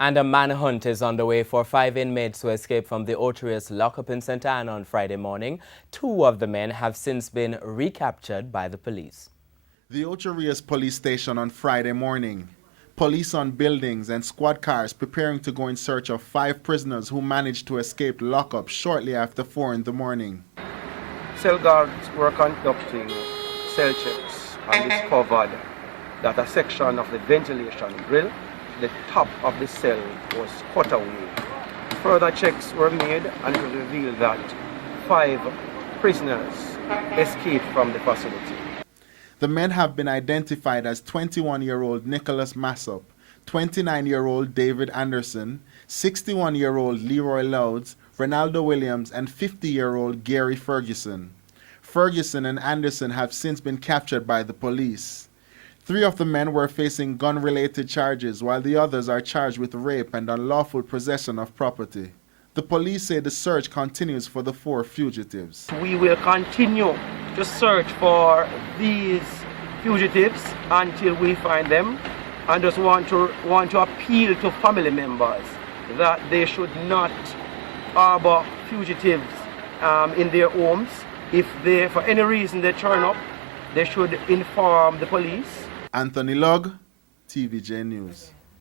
And a manhunt is underway for 5 inmates who escaped from the Ocho lockup in St. Anne on Friday morning. 2 of the men have since been recaptured by the police. The Ocho police station on Friday morning. Police on buildings and squad cars preparing to go in search of 5 prisoners who managed to escape lockup shortly after 4 in the morning. Cell guards were conducting cell checks and discovered that a section of the ventilation grill, the top of the cell, was cut away. Further checks were made and it was revealed that 5 prisoners escaped from the facility. The men have been identified as 21-year-old Nicholas Massop, 29-year-old David Anderson, 61-year-old Leroy Louds, Ronaldo Williams, and 50-year-old Gary Ferguson. Ferguson and Anderson have since been captured by the police. 3 of the men were facing gun-related charges, while the others are charged with rape and unlawful possession of property. The police say the search continues for the 4 fugitives. We will continue to search for these fugitives until we find them, and just want to appeal to family members that they should not harbor fugitives in their homes. If they, for any reason, they turn up, they should inform the police. Anthony Lugg, TVJ News.